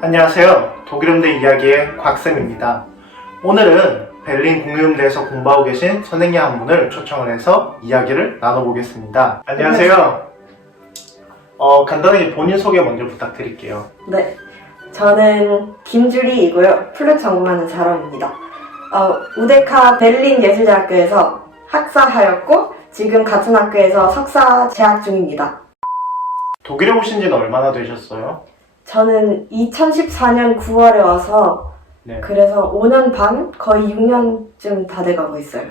안녕하세요. 독일음대 이야기의 곽쌤입니다. 오늘은 베를린 국립음대에서 공부하고 계신 선생님 한 분을 초청을 해서 이야기를 나눠보겠습니다. 안녕하세요. 간단하게 본인 소개 먼저 부탁드릴게요. 네, 저는 김주리이고요. 플룻 전공하는 사람입니다. 우데카 베를린 예술대학교에서 학사하였고 지금 같은 학교에서 석사 재학 중입니다. 독일에 오신 지는 얼마나 되셨어요? 저는 2014년 9월에 와서 네. 그래서 5년 반? 거의 6년쯤 다 돼가고 있어요.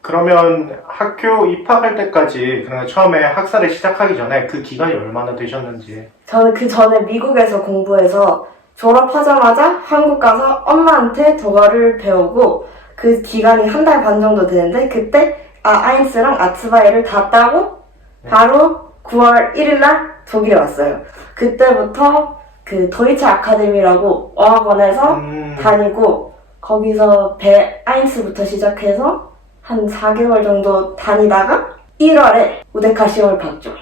그러면 학교 입학할 때까지, 그러니까 처음에 학사를 시작하기 전에 그 기간이 얼마나 되셨는지. 저는 그 전에 미국에서 공부해서 졸업하자마자 한국 가서 엄마한테 독어를 배우고 그 기간이 한 달 반 정도 되는데 그때 아인스랑 아츠바이를 다 따고 바로 9월 1일날 독일에 왔어요. 그때부터 그 도이체 아카데미라고 어학원에서 다니고 거기서 아인스부터 시작해서 한 4개월 정도 다니다가 1월에 우데카 시험을 봤죠.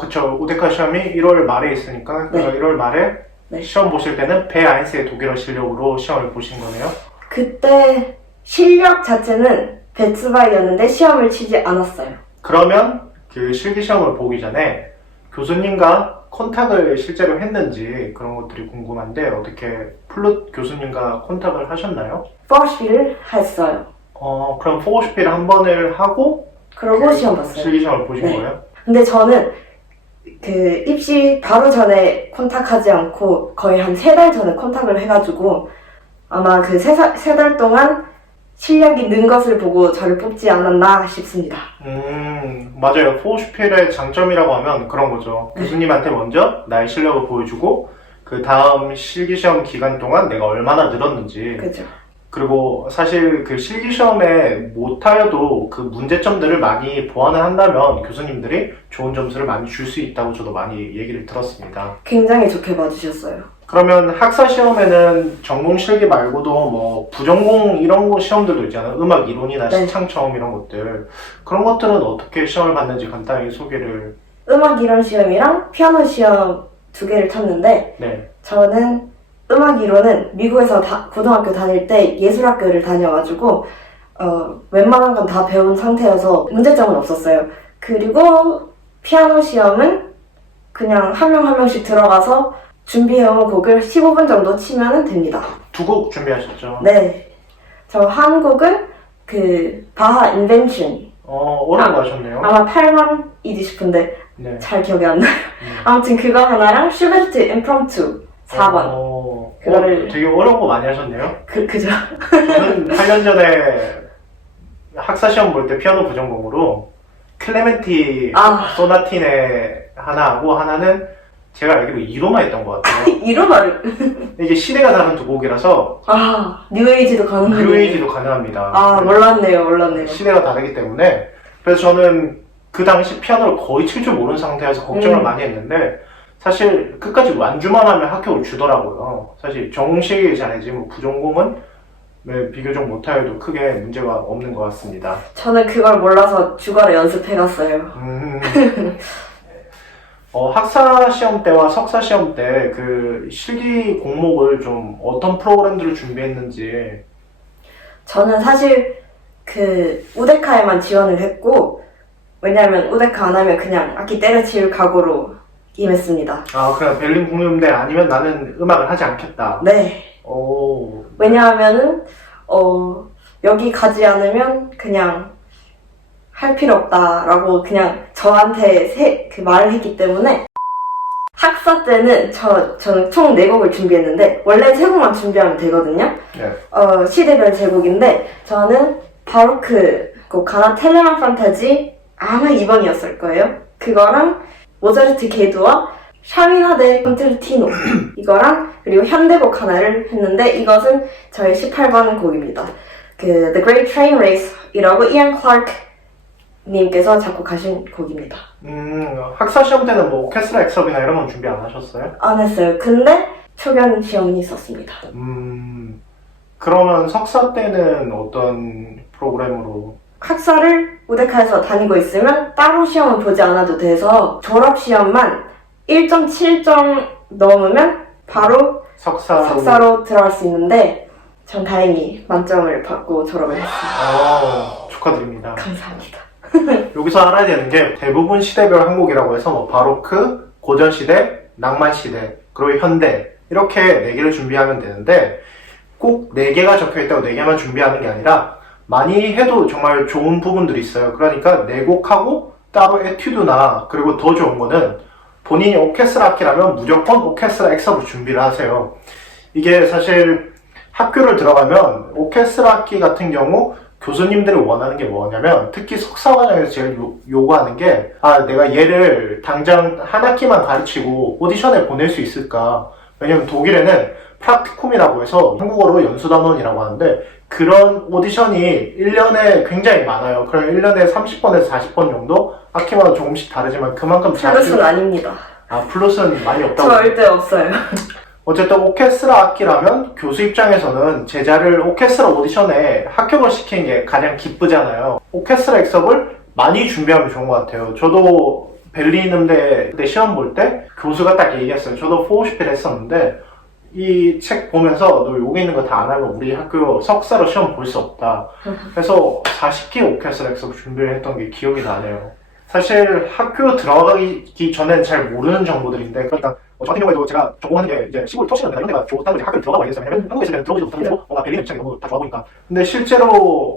그쵸. 우데카 시험이 1월 말에 있으니까 네. 1월 말에 네. 시험 보실 때는 베아인스의 독일어 실력으로 시험을 보신 거네요. 그때 실력 자체는 베츠바이였는데 시험을 치지 않았어요. 그러면 그 실기시험을 보기 전에 교수님과 컨택을 실제로 했는지 그런 것들이 궁금한데 어떻게 플룻 교수님과 컨택을 하셨나요? 포시를 했어요. 그럼 포고시피를 한 번을 하고 그러고 시험 봤어요. 실기시험을 보신 네. 거예요? 근데 저는 그 입시 바로 전에 컨택하지 않고 거의 한 3달 전에 컨택을 해가지고 아마 그 3달 동안 실력이 는 것을 보고 저를 뽑지 않았나 싶습니다. 맞아요. 포고시필의 장점이라고 하면 그런 거죠. 교수님한테 먼저 나의 실력을 보여주고 그 다음 실기시험 기간 동안 내가 얼마나 늘었는지 그죠. 그리고 사실 그 실기시험에 못하여도 그 문제점들을 많이 보완을 한다면 교수님들이 좋은 점수를 많이 줄 수 있다고 저도 많이 얘기를 들었습니다. 굉장히 좋게 봐주셨어요. 그러면 학사 시험에는 전공 실기 말고도 뭐 부전공 이런 거 시험들도 있잖아요. 음악 이론이나 네. 시창 처음 이런 것들. 그런 것들은 어떻게 시험을 봤는지 간단히 소개를. 음악 이론 시험이랑 피아노 시험 2개를 쳤는데 네. 저는 음악 이론은 미국에서 고등학교 다닐 때 예술학교를 다녀가지고 웬만한 건 다 배운 상태여서 문제점은 없었어요. 그리고 피아노 시험은 그냥 한 명 한 명씩 들어가서 준비해온 곡을 15분 정도 치면 됩니다. 2곡 준비하셨죠? 네. 저 한 곡은 그 바하 인벤션. 어려운 거 하셨네요. 아마 8번이지 싶은데 네. 잘 기억이 안 나요. 아무튼 그거 하나랑 슈베르트 임프롬투 4번. 그거를 되게 어려운 거 많이 하셨네요. 그죠. 저는 8년 전에 학사 시험 볼 때 피아노 부전공으로 클레멘티 소나티네 하나 하고 하나는 제가 알기로 2로만 했던 것 같아요. 이로마를. 이게 시대가 다른 2곡이라서 뉴에이지도 가능하네요. 뉴에이지도 가능합니다. 몰랐네요. 시대가 다르기 때문에 그래서 저는 그 당시 피아노를 거의 칠 줄 모르는 상태여서 걱정을 많이 했는데 사실 끝까지 완주만 하면 합격을 주더라고요. 사실 정식이 잘하지 뭐 부전공은 비교적 못하여도 크게 문제가 없는 것 같습니다. 저는 그걸 몰라서 주말에 연습해갔어요. 학사 시험 때와 석사 시험 때 그 실기 공목을 좀 어떤 프로그램들을 준비했는지. 저는 사실 그 우데카에만 지원을 했고 왜냐면 우데카 안 하면 그냥 악기 때려칠 각오로 임했습니다. 그냥 베를린 국립음대 아니면 나는 음악을 하지 않겠다. 네. 왜냐하면은 여기 가지 않으면 그냥 할 필요 없다라고 그냥 저한테 그 말을 했기 때문에 학사 때는 저는 총 4곡을 준비했는데 원래 3곡만 준비하면 되거든요. 네. 시대별 3곡인데 저는 바로크 가나 텔레만 판타지 아마 2번이었을 거예요. 그거랑 모차르트 게두와 샤미나데 콘체르티노 이거랑 그리고 현대곡 하나를 했는데 이것은 저의 18번 곡입니다. 그 The Great Train Race 이라고 이안 클라크 님께서 작곡하신 곡입니다. 학사 시험 때는 뭐 오케스트라 엑섭이나 이런 건 준비 안 하셨어요? 안 했어요. 근데 초견 시험이 있었습니다. 그러면 석사 때는 어떤 프로그램으로? 학사를 우데카에서 다니고 있으면 따로 시험을 보지 않아도 돼서 졸업 시험만 1.7점 넘으면 바로 석사로. 석사로 들어갈 수 있는데 전 다행히 만점을 받고 졸업을 했습니다. 축하드립니다. 감사합니다. 여기서 알아야 되는 게 대부분 시대별 항목이라고 해서 뭐 바로크, 고전시대, 낭만시대, 그리고 현대 이렇게 4개를 준비하면 되는데 꼭 4개가 적혀있다고 4개만 준비하는 게 아니라 많이 해도 정말 좋은 부분들이 있어요. 그러니까 4곡하고 따로 에튜드나 그리고 더 좋은 거는 본인이 오케스트라 악기라면 무조건 오케스트라 엑서로 준비를 하세요. 이게 사실 학교를 들어가면 오케스트라 악기 같은 경우 교수님들이 원하는 게 뭐냐면 특히 석사과정에서 제일 요구하는 게 내가 얘를 당장 한 학기만 가르치고 오디션에 보낼 수 있을까. 왜냐면 독일에는 프락티쿰이라고 해서 한국어로 연수단원이라고 하는데 그런 오디션이 1년에 굉장히 많아요. 그럼 1년에 30번에서 40번 정도 학기마다 조금씩 다르지만 그만큼 플러스는 아닙니다. 플러스는 많이 없다고. 절대 없어요. 어쨌든 오케스트라 악기라면 교수 입장에서는 제자를 오케스트라 오디션에 합격을 시키는 게 가장 기쁘잖아요. 오케스트라 엑섭을 많이 준비하면 좋은 것 같아요. 저도 벨린 음대 그때 시험 볼 때 교수가 딱 얘기했어요. 저도 포우시필 했었는데 이 책 보면서 너 여기 있는 거 다 안 하면 우리 학교 석사로 시험 볼 수 없다. 그래서 40개 오케스트라 엑섭 준비를 했던 게 기억이 나네요. 사실 학교 들어가기 전엔 잘 모르는 정보들인데 그러니까 저 같은 경우에도 제가 전공하는 게 이제 시골 터치는 이런 데가 좋다고 이제 학교를 들어가고 있어요. 왜냐면 한국에 있을 때는 들어보지도 못하고 뭔가 벨린 입장이 너무 다 좋아 보니까. 근데 실제로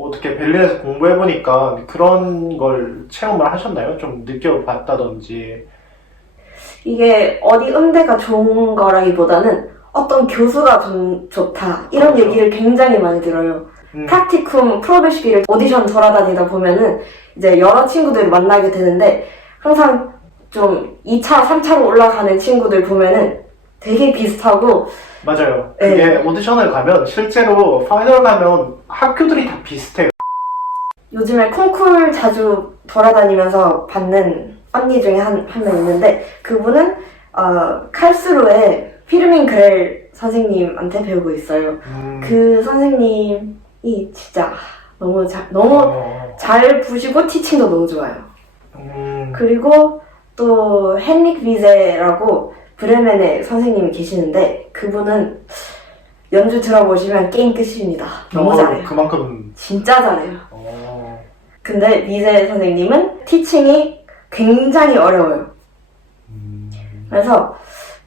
어떻게 벨린에서 공부해 보니까 그런 걸 체험을 하셨나요? 좀 느껴봤다든지. 이게 어디 음대가 좋은 거라기보다는 어떤 교수가 좀 좋다 이런 그렇죠. 얘기를 굉장히 많이 들어요. 프락티쿰 프로베시비를 오디션 돌아다니다 보면은 이제 여러 친구들을 만나게 되는데 항상 좀 2차, 3차로 올라가는 친구들 보면은 되게 비슷하고 맞아요. 그게 네. 오디션을 가면 실제로 파이널 가면 학교들이 다 비슷해요. 요즘에 콩쿨 자주 돌아다니면서 받는 언니 중에 한 명 있는데 그분은 칼스루에 피르민 그렐 선생님한테 배우고 있어요. 그 선생님이 진짜 너무 잘 부시고 티칭도 너무 좋아요. 그리고 또 헨릭 비제라고 브레멘의 선생님이 계시는데 그분은 연주 들어보시면 게임 끝입니다. 너무 잘해요. 그만큼 진짜 잘해요. 근데 비제 선생님은 티칭이 굉장히 어려워요. 그래서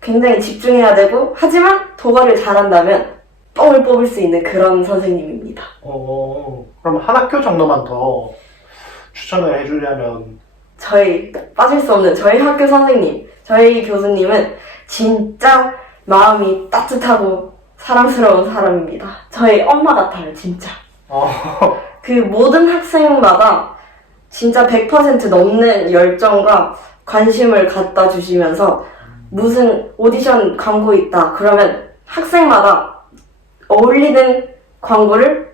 굉장히 집중해야 되고 하지만 독어를 잘한다면 뻥을 뽑을 수 있는 그런 선생님입니다. 그럼 한 학교 정도만 더 추천을 해주려면 빠질 수 없는 저희 학교 선생님, 저희 교수님은 진짜 마음이 따뜻하고 사랑스러운 사람입니다. 저희 엄마 같아요, 진짜. 그 모든 학생마다 진짜 100% 넘는 열정과 관심을 갖다 주시면서 무슨 오디션 광고 있다 그러면 학생마다 어울리는 광고를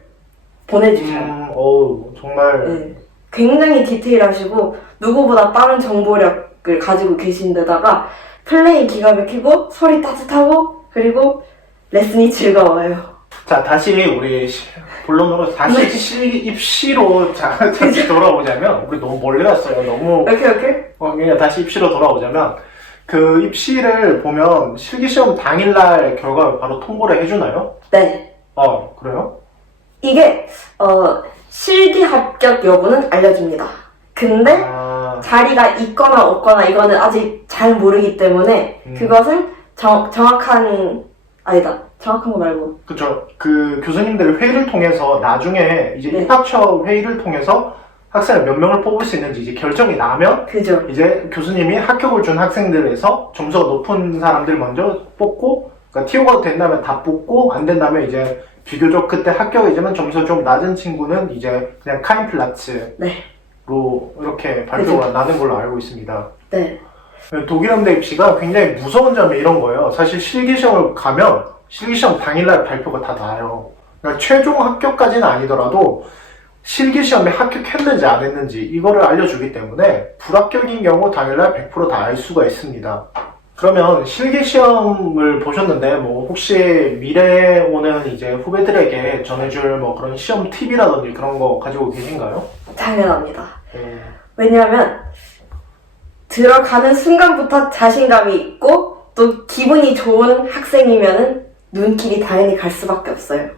보내주셔요. 정말 네. 굉장히 디테일하시고 누구보다 빠른 정보력을 가지고 계신데다가 플레이 기가 막히고 소리 따뜻하고 그리고 레슨이 즐거워요. 자, 다시 우리 본론으로 다시 입시로 다시 돌아오자면 우리 너무 멀리 갔어요. 너무 이렇게 그냥 다시 입시로 돌아오자면 그 입시를 보면 실기시험 당일날 결과를 바로 통보를 해주나요? 네. 그래요? 이게 실기 합격 여부는 알려줍니다. 근데 자리가 있거나 없거나 이거는 아직 잘 모르기 때문에 그것은 정확한 거 말고 그쵸. 그 교수님들 회의를 통해서 나중에 이제 네. 입학처 회의를 통해서 학생을 몇 명을 뽑을 수 있는지 이제 결정이 나면 그죠. 이제 교수님이 합격을 준 학생들에서 점수가 높은 사람들 먼저 뽑고 그러니까 TO가 된다면 다 뽑고 안 된다면 이제 비교적 그때 합격이지만 점수 좀 낮은 친구는 이제 그냥 카인플라츠로 네. 이렇게 발표가 나는 걸로 알고 있습니다. 네. 독일 음대 입시가 굉장히 무서운 점이 이런 거예요. 사실 실기시험을 가면 실기시험 당일날 발표가 다 나요. 그러니까 최종 합격까지는 아니더라도 실기시험에 합격했는지 안 했는지 이거를 알려주기 때문에 불합격인 경우 당일날 100% 다 알 수가 있습니다. 그러면 실기시험을 보셨는데 뭐 혹시 미래에 오는 이제 후배들에게 전해줄 뭐 그런 시험 팁이라든지 그런 거 가지고 계신가요? 당연합니다. 왜냐하면 들어가는 순간부터 자신감이 있고 또 기분이 좋은 학생이면은 눈길이 당연히 갈 수밖에 없어요.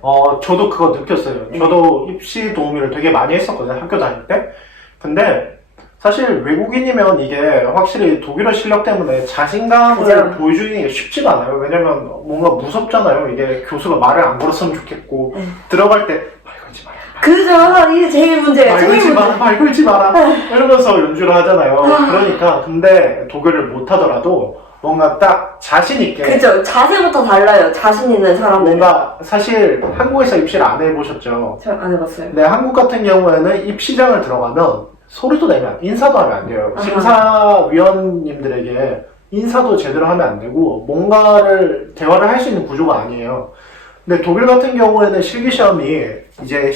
저도 그거 느꼈어요. 저도 입시 도우미를 되게 많이 했었거든요, 학교 다닐 때. 근데 사실 외국인이면 이게 확실히 독일어 실력 때문에 자신감을 그죠. 보여주는 게 쉽지가 않아요. 왜냐면 뭔가 무섭잖아요. 이게 교수가 말을 안 걸었으면 좋겠고, 들어갈 때 말 걸지 마라. 그죠. 이게 제일 문제예요. 말 제일 걸지 문제. 마라, 말 걸지 마라. 이러면서 연주를 하잖아요. 그러니까, 근데 독일을 못하더라도 뭔가 딱 자신있게. 그죠. 자세부터 달라요. 자신 있는 사람들은. 뭔가 사실 한국에서 입시를 안 해보셨죠? 잘 안 해봤어요. 네, 한국 같은 경우에는 입시장을 들어가면 소리도 내면 인사도 하면 안 돼요. 아하. 심사위원님들에게 인사도 제대로 하면 안 되고 뭔가를 대화를 할 수 있는 구조가 아니에요. 근데 독일 같은 경우에는 실기시험이 이제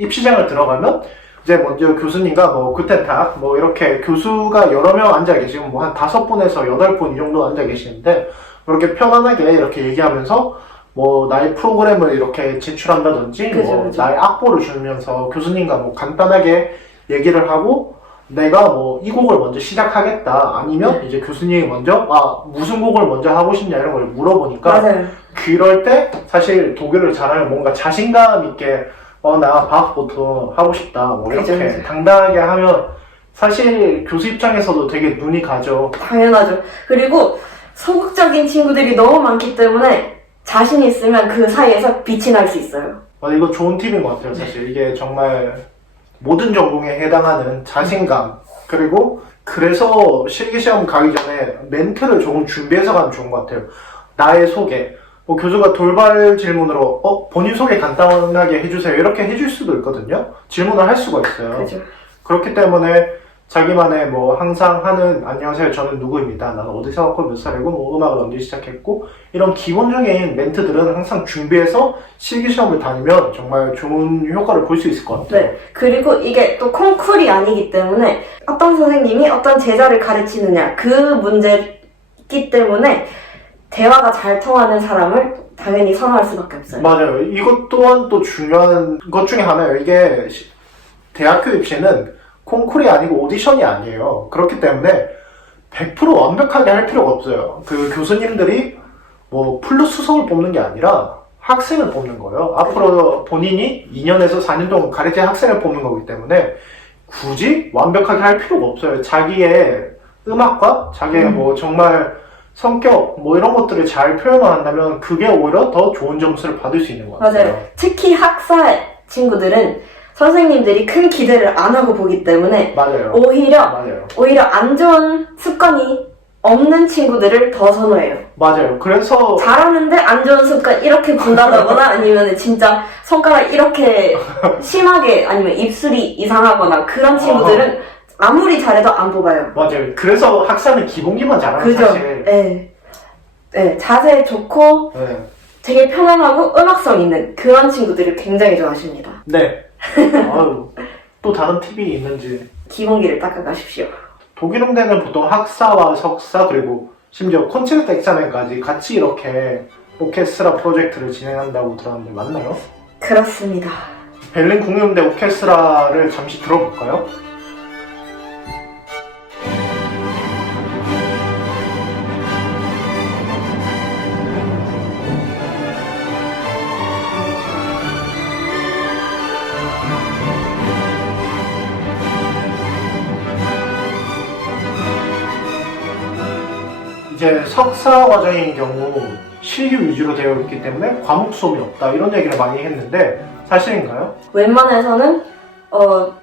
입시장을 들어가면 이제 먼저 교수님과 뭐 구텐탁 뭐 이렇게 교수가 여러 명 앉아 계시고 뭐 한 5분에서 8분 이 정도 앉아 계시는데 그렇게 편안하게 이렇게 얘기하면서 뭐 나의 프로그램을 이렇게 제출한다든지 그죠, 뭐 그죠. 나의 악보를 주면서 교수님과 뭐 간단하게 얘기를 하고 내가 뭐 이 곡을 먼저 시작하겠다 아니면 이제 교수님이 먼저 무슨 곡을 먼저 하고 싶냐 이런 걸 물어보니까 맞아요. 그럴 때 사실 독일을 잘하면 뭔가 자신감 있게 나 바흐부터 하고 싶다 뭐 이렇게 그죠, 그죠. 당당하게 하면 사실 교수 입장에서도 되게 눈이 가죠. 당연하죠. 그리고 소극적인 친구들이 너무 많기 때문에 자신 있으면 그 사이에서 빛이 날 수 있어요. 이거 좋은 팁인 것 같아요. 사실 이게 정말 모든 전공에 해당하는 자신감 그리고 그래서 실기시험 가기 전에 멘트를 조금 준비해서 가면 좋은 것 같아요. 나의 소개 뭐 교수가 돌발 질문으로 본인 소개 간단하게 해주세요 이렇게 해줄 수도 있거든요. 질문을 할 수가 있어요. 그죠. 그렇기 때문에 자기만의 뭐 항상 하는 안녕하세요 저는 누구입니다 나는 어디서 왔고 몇 살이고 뭐 음악을 언제 시작했고 이런 기본적인 멘트들은 항상 준비해서 실기시험을 다니면 정말 좋은 효과를 볼 수 있을 것 같아요. 네. 그리고 이게 또 콩쿨이 아니기 때문에 어떤 선생님이 어떤 제자를 가르치느냐 그 문제이기 때문에 대화가 잘 통하는 사람을 당연히 선호할 수밖에 없어요. 맞아요. 이것 또한 또 중요한 것 중에 하나예요. 이게 대학교 입시는 콩쿨이 아니고 오디션이 아니에요. 그렇기 때문에 100% 완벽하게 할 필요가 없어요. 그 교수님들이 뭐 플러스 수석을 뽑는 게 아니라 학생을 뽑는 거예요. 앞으로 본인이 2년에서 4년 동안 가르칠 학생을 뽑는 거기 때문에 굳이 완벽하게 할 필요가 없어요. 자기의 음악과 자기의 뭐 정말 성격 뭐 이런 것들을 잘 표현만 한다면 그게 오히려 더 좋은 점수를 받을 수 있는 것 같아요. 맞아요. 특히 학사 친구들은 선생님들이 큰 기대를 안 하고 보기 때문에 맞아요. 오히려 안 좋은 습관이 없는 친구들을 더 선호해요. 맞아요. 그래서 잘하는데 안 좋은 습관 이렇게 분다거나 아니면 진짜 손가락 이렇게 심하게 아니면 입술이 이상하거나 그런 친구들은 아무리 잘해도 안 뽑아요. 맞아요. 그래서 학사는 기본기만 잘하는 그죠? 사실. 네. 네, 자세 좋고 네. 되게 편안하고 음악성 있는 그런 친구들을 굉장히 좋아하십니다. 네. 아유, 또 다른 팁이 있는지. 기본기를 닦아가십시오. 독일 음대는 보통 학사와 석사 그리고 심지어 콘체르토 엑자멘까지 같이 이렇게 오케스트라 프로젝트를 진행한다고 들었는데 맞나요? 그렇습니다. 베를린 국립음대 오케스트라를 잠시 들어볼까요? 이제 석사 과정인 경우 실기 위주로 되어 있기 때문에 과목 수업이 없다 이런 얘기를 많이 했는데 사실인가요? 웬만해서는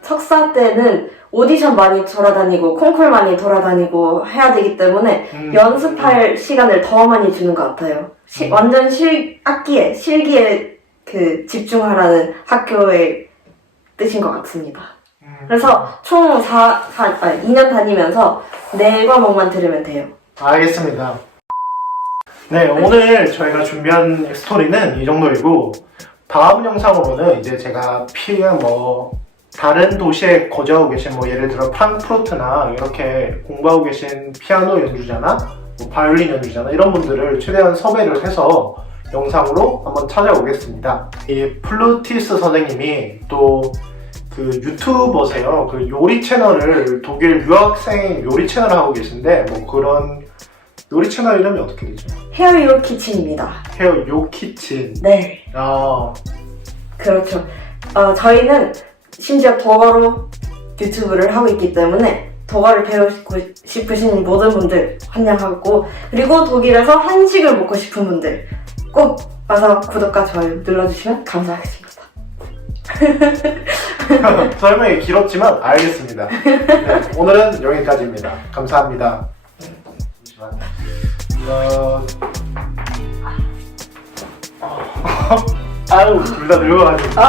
석사 때는 오디션 많이 돌아다니고 콩쿨 많이 돌아다니고 해야 되기 때문에 연습할 시간을 더 많이 주는 것 같아요. 완전 실기에 그 집중하라는 학교의 뜻인 것 같습니다. 그래서 총 2년 다니면서 4과목만 들으면 돼요. 알겠습니다. 네, 오늘 저희가 준비한 스토리는 이 정도이고 다음 영상으로는 이제 제가 다른 도시에 거주하고 계신 뭐 예를 들어 프랑크푸르트나 이렇게 공부하고 계신 피아노 연주자나 뭐 바이올린 연주자나 이런 분들을 최대한 섭외를 해서 영상으로 한번 찾아오겠습니다. 이 플루티스 선생님이 또 그 유튜버세요. 그 요리 채널을 독일 유학생 요리 채널을 하고 계신데 뭐 그런 요리 채널 이름이 어떻게 되죠? 헤어 요 키친입니다. 헤어 요 키친. 네, 아, 그렇죠. 저희는 심지어 독어로 유튜브를 하고 있기 때문에 독어를 배우고 싶으신 모든 분들 환영하고, 그리고 독일에서 한식을 먹고 싶은 분들 꼭 와서 구독과 좋아요 눌러주시면 감사하겠습니다. 설명이 길었지만 알겠습니다. 네, 오늘은 여기까지입니다. 감사합니다. 잠시만. 아유, 둘 다 늙어가지고.